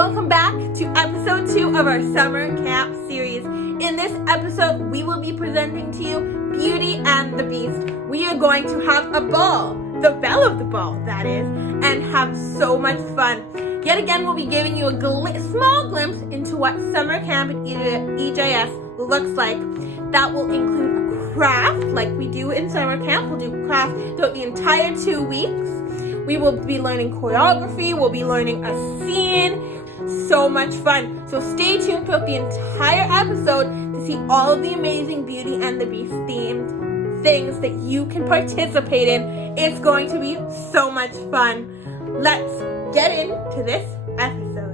Welcome back to episode 2 of our summer camp series. In this episode, we will be presenting to you Beauty and the Beast. We are going to have a ball, the belle of the ball, that is, and have so much fun. Yet again, we'll be giving you a small glimpse into what summer camp at EJS looks like. That will include a craft, like we do in summer camp. We'll do craft throughout the entire 2 weeks. We will be learning choreography. We'll be learning a scene. So much fun. So stay tuned throughout the entire episode to see all of the amazing Beauty and the Beast themed things that you can participate in. It's going to be so much fun. Let's get into this episode.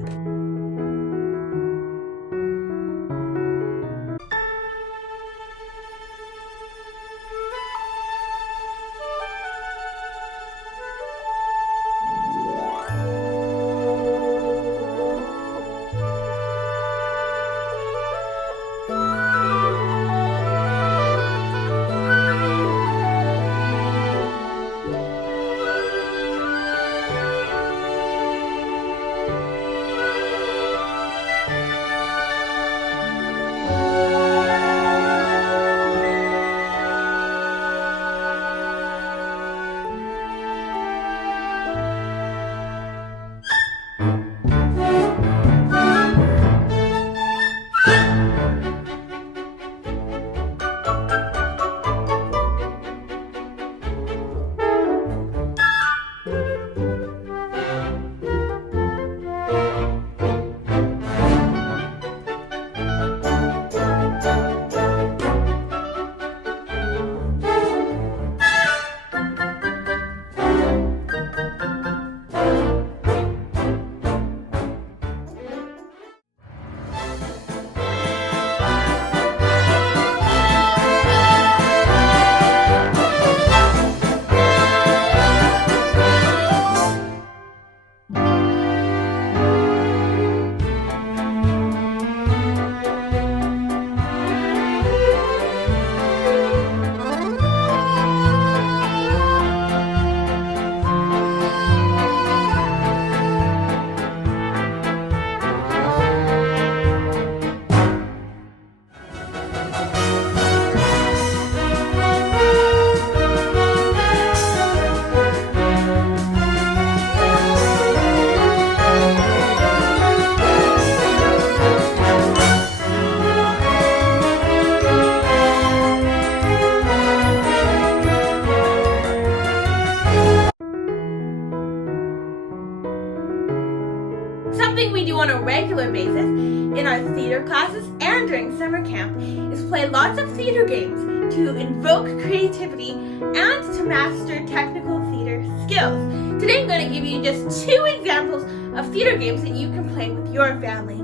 Something we do on a regular basis in our theater classes and during summer camp is play lots of theater games to invoke creativity and to master technical theater skills. Today I'm going to give you just 2 examples of theater games that you can play with your family.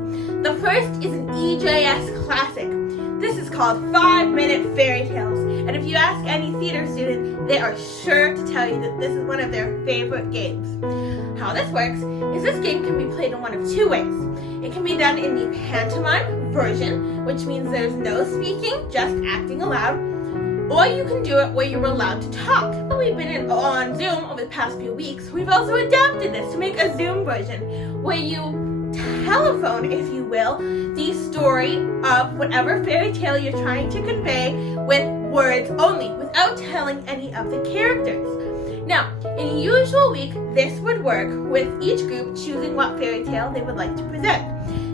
The first is an EJS classic. This is called 5-Minute Fairy Tales, and if you ask any theater student, they are sure to tell you that this is one of their favorite games. How this works is this game can be played in one of 2 ways. It can be done in the pantomime version, which means there's no speaking, just acting aloud, or you can do it where you're allowed to talk. We've been on Zoom over the past few weeks. We've also adapted this to make a Zoom version where you telephone, if you will, the story of whatever fairy tale you're trying to convey with words only, without telling any of the characters. Now, in a usual week, this would work with each group choosing what fairy tale they would like to present.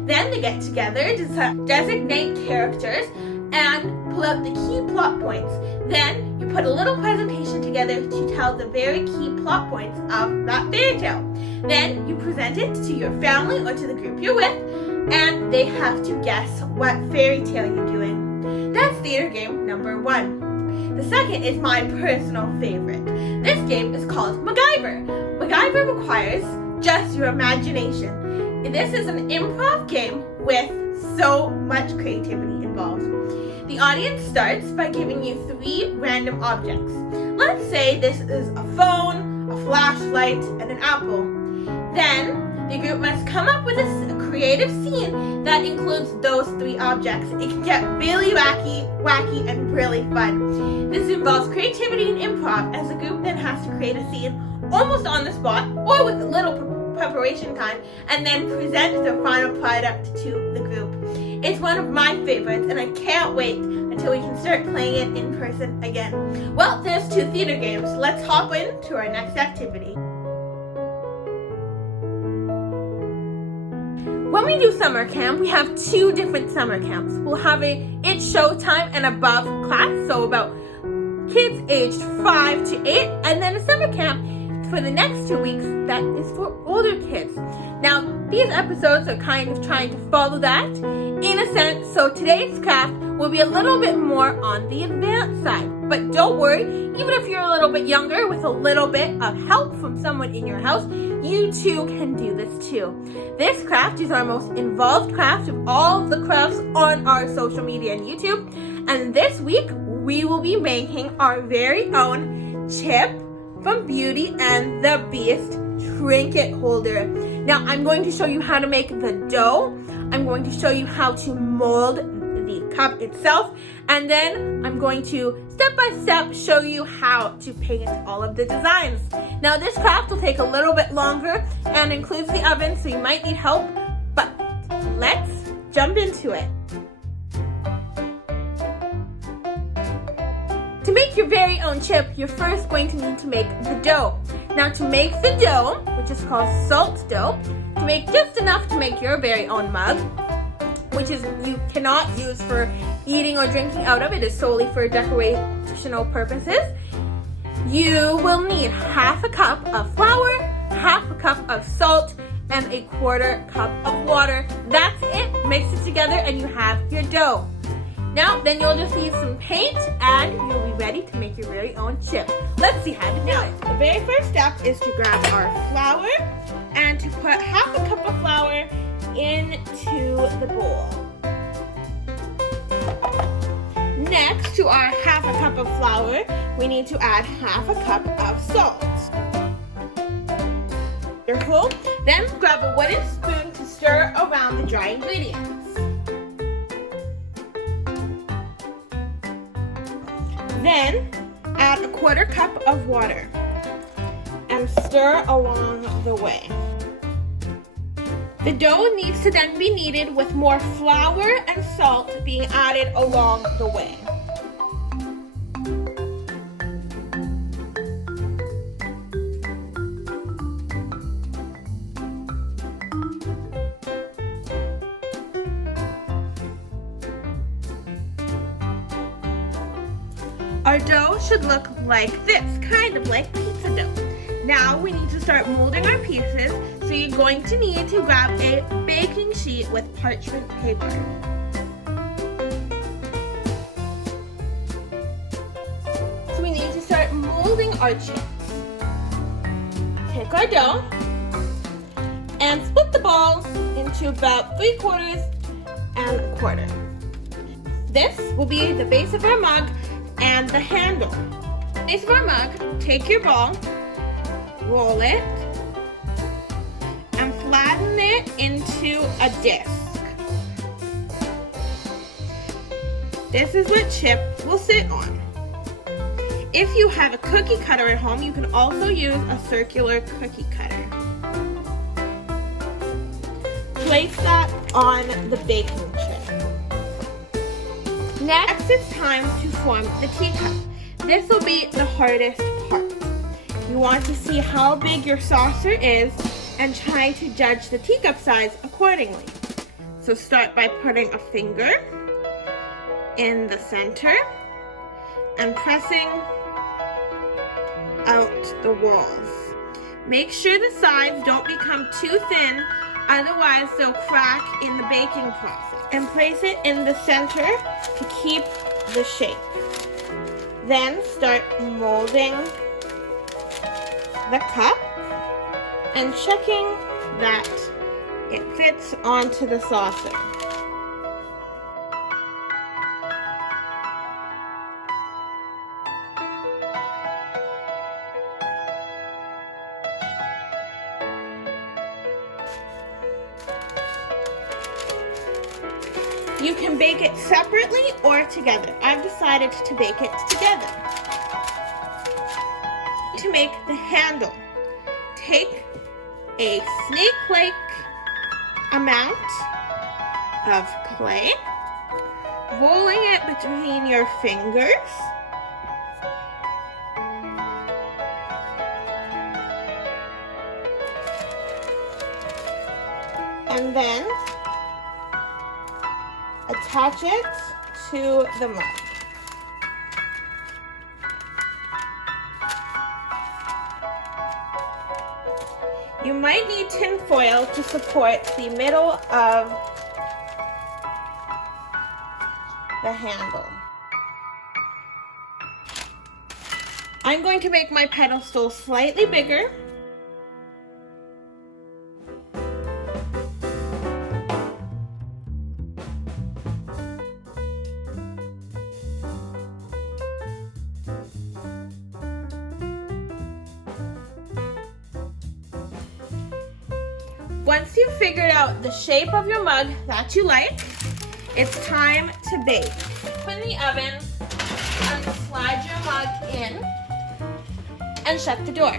Then they get together to designate characters and pull out the key plot points. Then you put a little presentation together to tell the very key plot points of that fairy tale. Then you present it to your family or to the group you're with, and they have to guess what fairy tale you're doing. That's theater game number 1. The second is my personal favorite. This game is called Macgyver. Macgyver requires just your imagination. This is an improv game with so much creativity involved. The audience starts by giving you 3 random objects. Let's say this is a phone, a flashlight, and an apple. Then the group must come up with a creative scene that includes those 3 objects. It can get really wacky, and really fun. This involves creativity and improv, as the group then has to create a scene almost on the spot or with a little preparation time and then present the final product to the group. It's one of my favorites, and I can't wait until we can start playing it in person again. Well, there's 2 theater games. Let's hop into our next activity. When we do summer camp, we have 2 different summer camps. We'll have a It's Showtime and above class, so about kids aged 5 to 8, and then a summer camp for the next 2 weeks that is for older kids. Now, these episodes are kind of trying to follow that in a sense, so today's craft will be a little bit more on the advanced side. But don't worry, even if you're a little bit younger with a little bit of help from someone in your house, you too can do this too. This craft is our most involved craft of all of the crafts on our social media and YouTube. And this week, we will be making our very own Chip from Beauty and the Beast trinket holder. Now, I'm going to show you how to make the dough. I'm going to show you how to mold the cup itself, and then I'm going to step by step show you how to paint all of the designs. Now, this craft will take a little bit longer and includes the oven, so you might need help, but let's jump into it. To make your very own chip, you're first going to need to make the dough. Now, to make the dough, which is called salt dough, to make just enough to make your very own mug, which is you cannot use for eating or drinking out of, it is solely for decorational purposes, you will need half a cup of flour, half a cup of salt, and a 1/4 cup of water. That's it. Mix it together and you have your dough. Now, then you'll just need some paint and you'll be ready to make your very own chip. Let's see how to do it. The very first step is to grab our flour and to put half a cup of flour into the bowl. Next, to our half a cup of flour, we need to add half a cup of salt. Wonderful. Then grab a wooden spoon to stir around the dry ingredients. Then add a 1/4 cup of water and stir along the way. The dough needs to then be kneaded with more flour and salt being added along the way. Our dough should look like this, kind of like pizza dough. Now we need to start molding our pieces, so you're going to need to grab a baking sheet with parchment paper. So we need to start molding our chips. Take our dough and split the ball into about 3/4 and 1/4. This will be the base of our mug and the handle. Base of our mug, take your ball, roll it, and flatten it into a disc. This is what Chip will sit on. If you have a cookie cutter at home, you can also use a circular cookie cutter. Place that on the baking tray. Next, it's time to form the teacup. This will be the hardest part. You want to see how big your saucer is and try to judge the teacup size accordingly. So start by putting a finger in the center and pressing out the walls. Make sure the sides don't become too thin, otherwise they'll crack in the baking process. And place it in the center to keep the shape. Then start molding the cup and checking that it fits onto the saucer. You can bake it separately or together. I've decided to bake it together. To make the handle, take a snake-like amount of clay, rolling it between your fingers. And then attach it to the mug. You might need tin foil to support the middle of the handle. I'm going to make my pedestal slightly bigger. Once you've figured out the shape of your mug that you like, it's time to bake. Open the oven and slide your mug in and shut the door.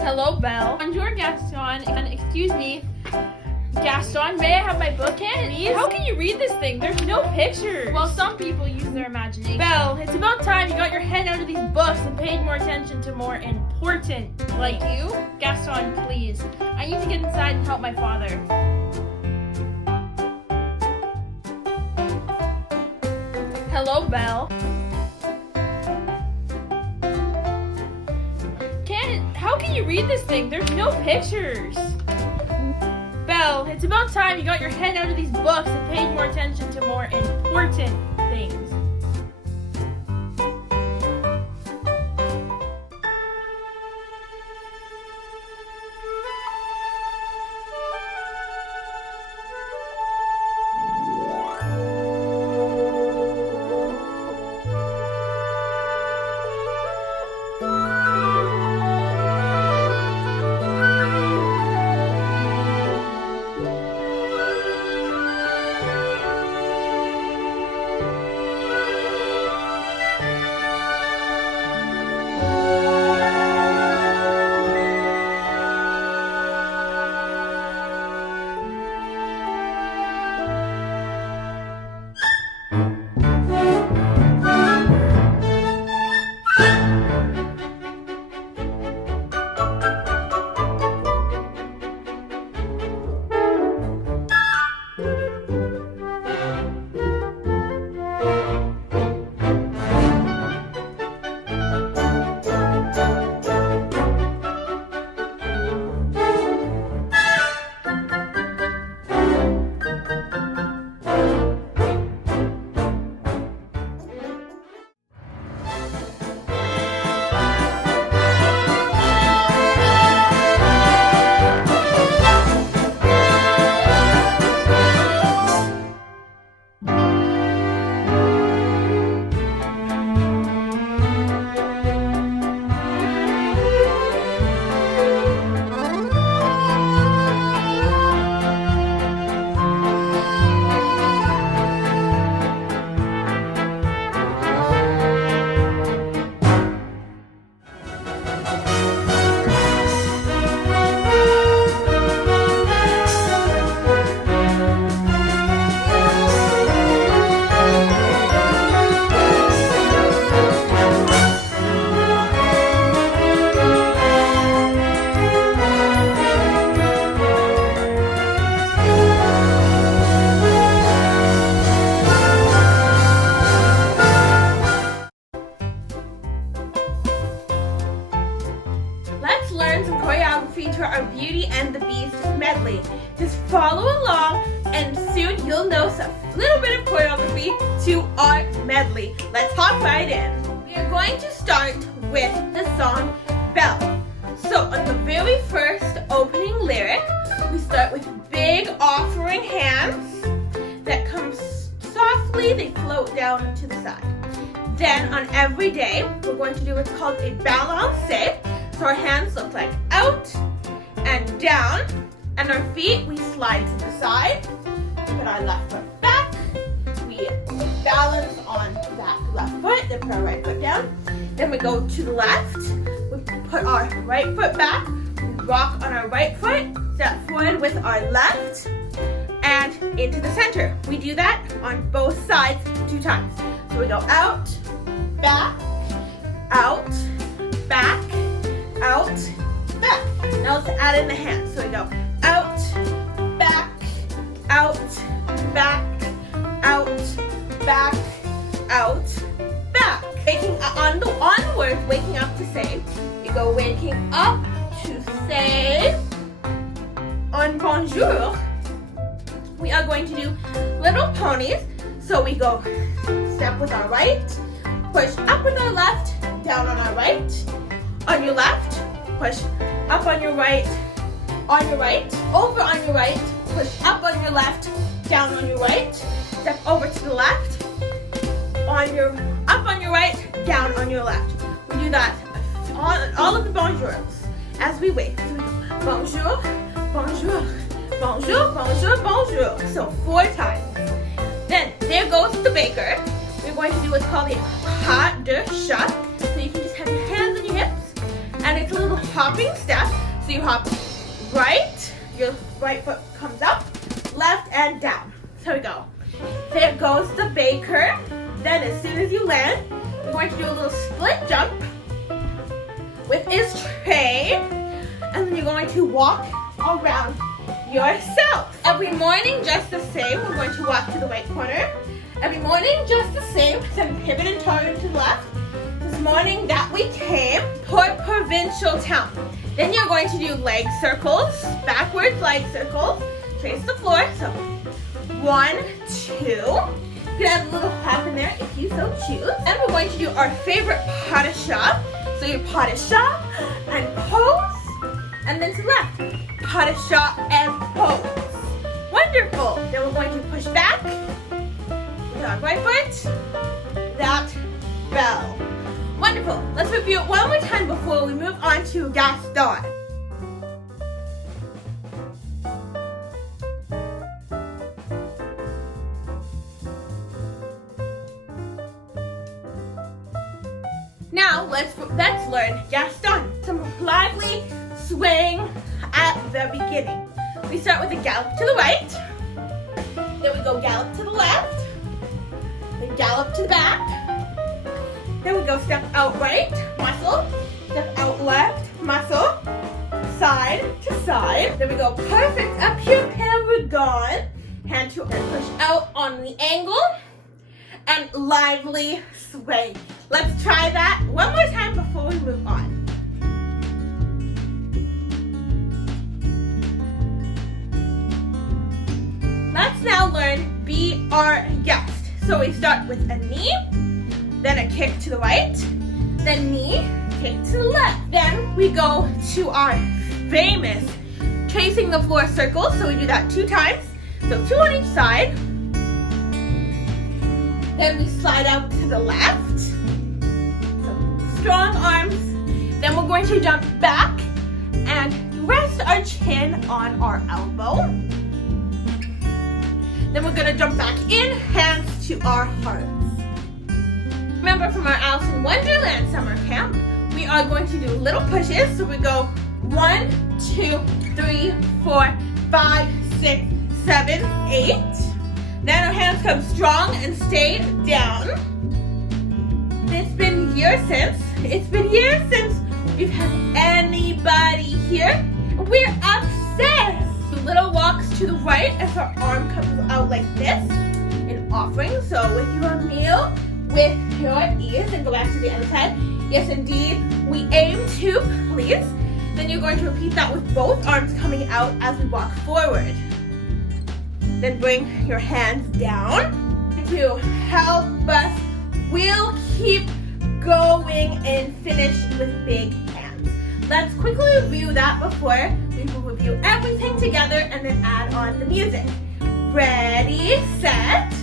Hello, Belle. Bonjour, Gaston. And excuse me, Gaston, may I have my book in? Please? How can you read this thing? There's no pictures. Well, some people use their imagination. Belle, it's about time you got your head out of these books and paid more attention to more important, like you. Gaston, please. I need to get inside and help my father. Hello, Belle. How can you read this thing? There's no pictures. Belle, it's about time you got your head out of these books and paid more attention to more important things. choreography to our Beauty and the Beast medley. Just follow along and soon you'll know a little bit of choreography to our medley. Let's hop right in. We are going to start with the song Belle. So on the very first opening lyric, we start with big offering hands that come softly, they float down to the side. Then on every day, we're going to do what's called a balance. So our hands look like out and down, and our feet, we slide to the side. Put our left foot back. We balance on that left foot, then put our right foot down. Then we go to the left. We put our right foot back. We rock on our right foot, step forward with our left, and into the center. We do that on both sides 2 times. So we go out, back, out, back, out, back. Now let's add in the hands. So we go out, back, out, back, out, back, out, back. Waking on the words waking up to say, you go waking up to say on bonjour. We are going to do little ponies. So we go step with our right, push up with our left, down on our right. On your left, push up on your right, over on your right, push up on your left, down on your right, step over to the left, up on your right, down on your left. We do that on all of the bonjours as we wait. So we go bonjour, bonjour, bonjour, bonjour, bonjour. So 4 times. Then there goes the baker. We're going to do what's called a pas de chat. So you can just have your hands on your hips, and it's a little hopping step. So you hop right, your right foot comes up, left and down. So we go. There goes the baker. Then as soon as you land, we're going to do a little split jump with his tray, and then you're going to walk around yourself. Every morning, just the same, we're going to walk to the right corner. Every morning, just the same, then pivot and turn to the left. This morning that we came, Port Provincial Town. Then you're going to do leg circles, backwards leg circles, trace the floor. So 1, 2. You can add a little hop in there if you so choose. And we're going to do our favorite pas de chat. So your pas de chat and pose, and then to the left, pas de chat and pose. Wonderful. Then we're going to push back with our right foot, that Belle. Wonderful. Let's review it one more time before we move on to Gaston. Now let's learn Gaston. Some lively swing at the beginning. We start with a gallop to the right. Then we go gallop to the left. Then gallop to the back. Then we go step out right, muscle. Step out left, muscle. Side to side. Then we go perfect up here, paragon. Hand to and push out on the angle. And lively sway. Let's try that one more time before we move on. Let's now learn Be Our Guest. So we start with a knee, then a kick to the right, then knee, kick to the left. Then we go to our famous tracing the floor circles. So we do that 2 times. So 2 on each side. Then we slide out to the left. So strong arms. Then we're going to jump back and rest our chin on our elbow. Then we're going to jump back in, hands to our hearts. Remember from our Alice in Wonderland summer camp, we are going to do little pushes. So we go 1, 2, 3, 4, 5, 6, 7, 8. Then our hands come strong and stay down. It's been years since we've had anybody here. We're obsessed. Little walks to the right as our arm comes out like this in offering. So with your meal, with your ease, and go back to the other side. Yes, indeed. We aim to please. Then you're going to repeat that with both arms coming out as we walk forward. Then bring your hands down to help us We'll keep going and finish with big hands. Let's quickly review that before we will review everything together and then add on the music. Ready, set.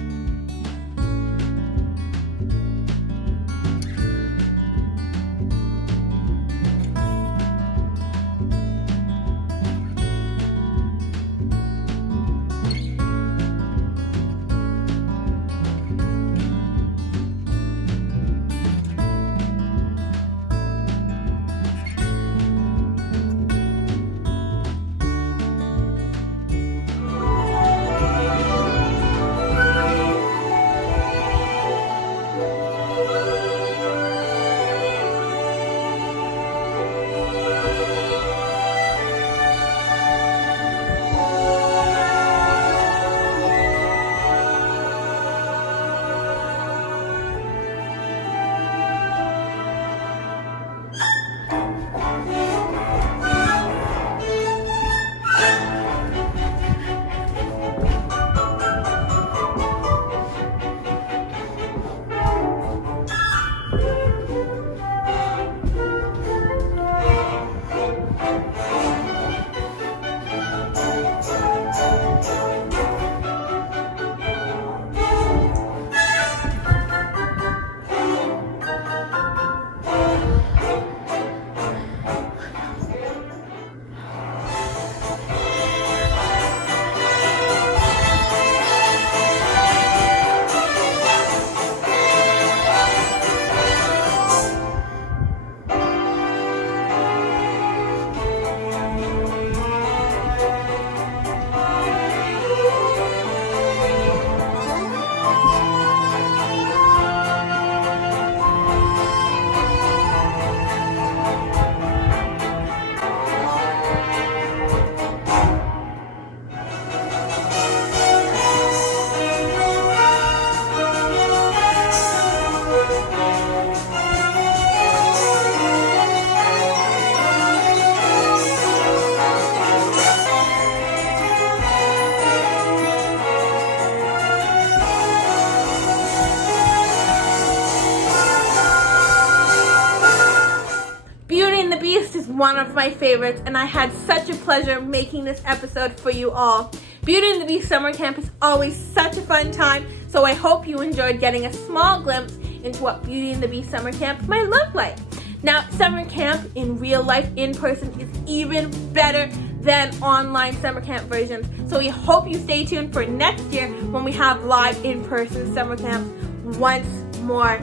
One of my favorites, and I had such a pleasure making this episode for you all. Beauty and the Beast Summer Camp is always such a fun time, so I hope you enjoyed getting a small glimpse into what Beauty and the Beast Summer Camp might look like. Now, summer camp in real life, in person, is even better than online summer camp versions, so we hope you stay tuned for next year when we have live in-person summer camps once more.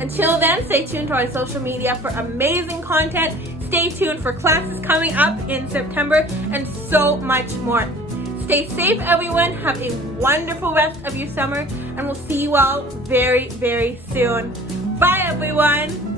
Until then, stay tuned to our social media for amazing content. Stay tuned for classes coming up in September and so much more. Stay safe, everyone. Have a wonderful rest of your summer, and we'll see you all very, very soon. Bye, everyone.